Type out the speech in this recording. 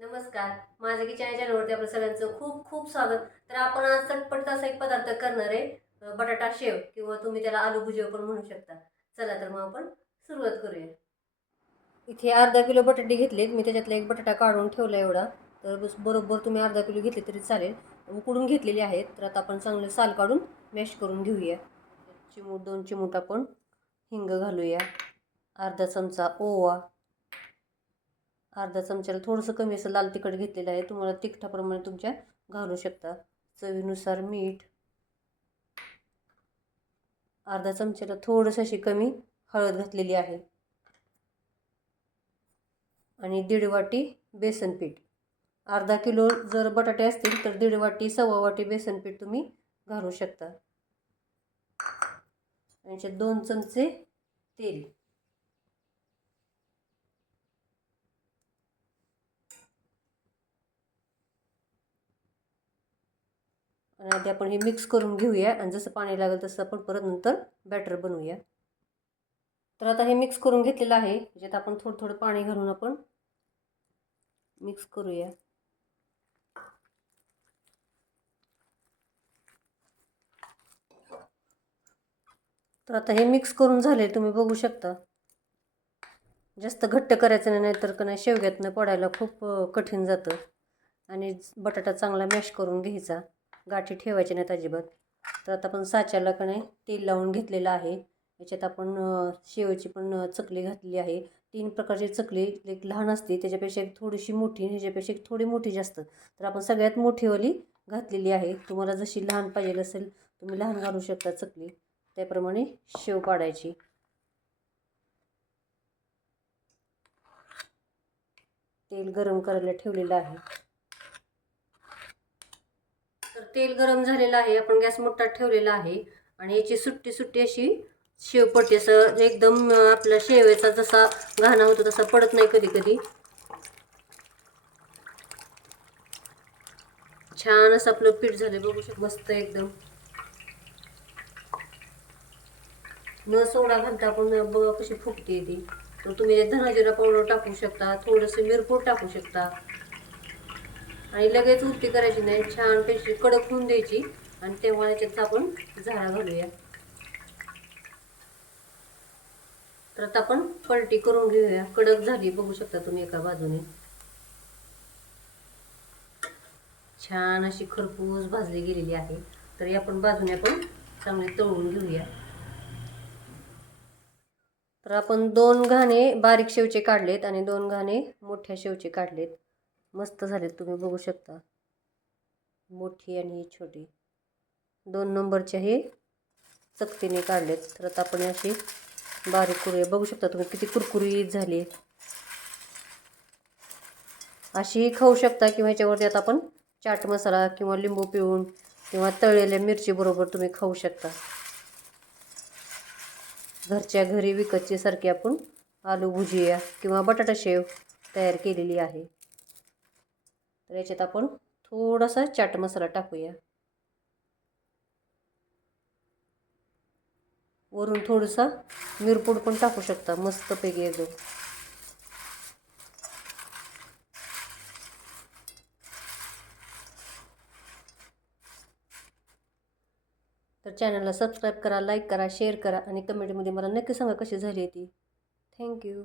नमस्कार. माझं किचन चॅनलवरती आपल्या सगळ्यांचं खूप खूप स्वागत. तर आपण आज चटपट असा एक पदार्थ करणार आहे. बटाटा शेव किंवा तुम्ही त्याला आलू भुजिया पण म्हणू शकता. चला तर मग आपण सुरुवात करूया. इथे अर्धा किलो बटाटे घेतलेत. मी त्याच्यातला एक बटाटा काढून ठेवला एवढा. तर बस बरोबर तुम्ही अर्धा किलो घेतले तरी चालेल. उकडून घेतलेले आहेत. तर आता आपण चांगले साल काढून मॅश करून घेऊया. चिमूट दोन चिमूट आपण हिंग घालूया. अर्धा चमचा ओवा. अर्धा चमच्याला थोडंसं कमी असं लाल तिखट घेतलेलं आहे. तुम्हाला तिखटाप्रमाणे तुमच्या घालू शकता. चवीनुसार मीठ. अर्धा चमच्याला थोडंसं अशी कमी हळद घातलेली आहे. आणि दीड वाटी बेसन पीठ. अर्धा किलो जर बटाटे असतील तर दीड वाटी सव्वा वाटी बेसन पीठ तुम्ही घालू शकता. आणि दोन चमचे तेल. आणि आधी आपण हे मिक्स करून घेऊया आणि जसं पाणी लागेल तसं आपण परत नंतर बॅटर बनवूया. तर आता हे मिक्स करून घेतलेलं आहे. ज्यात आपण थोडं थोडं पाणी घालून आपण मिक्स करूया. तर आता हे मिक्स करून झाले तुम्ही बघू शकता. जास्त घट्ट करायचं नाही नाहीतर का नाही शेवग्यातनं पडायला खूप कठीण जातं. आणि बटाटा चांगला मॅश करून घ्यायचा. गाठी ठेवायची नाहीत अजिबात. तर आता आपण साच्याला का नाही तेल लावून घेतलेलं आहे. याच्यात आपण शेवची पण चकली घातली आहे. तीन प्रकारची चकली एक लहान असते त्याच्यापेक्षा एक थोडीशी मोठी ह्याच्यापेक्षा एक थोडी मोठी जास्त. तर आपण सगळ्यात मोठीवाली घातलेली आहे. तुम्हाला जशी लहान पाहिजे असेल तुम्ही लहान घालू शकता चकली. त्याप्रमाणे शेव पाडायची. तेल गरम करायला ठेवलेलं आहे. तर तेल गरम झालेलं आहे आपण गॅस मोठा ठेवलेला आहे आणि याची सुट्टी सुट्टी अशी शेवपट्टी असं एकदम आपला शेवेचा जसा घाणा होतो तसा पडत नाही कधी कधी. छान असं आपलं पीठ झालं बघू शक मस्त एकदम. न सोडा घालता आपण बघा कशी फुगते ती. तर तुम्ही धनाजिरा पावडर टाकू शकता थोडंसं मिरपूड टाकू शकता. आणि लगेच उलटी करायची नाही छान पेशी कडक होऊन द्यायची आणि तेव्हा याच्यात आपण झाडा घालूया. तर आता आपण पलटी करून घेऊया. कडक झाली बघू शकता तुम्ही एका बाजूने. छान अशी खरपूस भाजली गेलेली आहे. तर या आपण बाजूने आपण चांगले तळून घेऊया. तर आपण दोन घाणे बारीक शेवचे काढलेत आणि दोन घाणे मोठ्या शेवचे काढलेत. मस्त झालेत तुम्ही बघू शकता. मोठी आणि ही छोटी. दोन नंबरचे हे चकतीने काढलेत. तर आता आपण अशी बारीक करूया बघू शकता तुम्ही किती कुरकुरीत झाली. अशीही खाऊ शकता किंवा ह्याच्यावरती आता आपण चाट मसाला किंवा लिंबू पिळून किंवा तळलेल्या मिरचीबरोबर तुम्ही खाऊ शकता. घरच्या घरी विकतची सारखी आपण आलू भुजिया किंवा बटाटा शेव तयार केलेली आहे. तर याच्यात आपण थोडासा चाट मसाला टाकूया. वरून थोडंसा मिरपूड पण टाकू शकता मस्तपैकी एकदम. तर चॅनलला सबस्क्राईब करा लाईक करा शेअर करा आणि कमेंटमध्ये मला नक्की सांगा कशी झाली ती. थँक्यू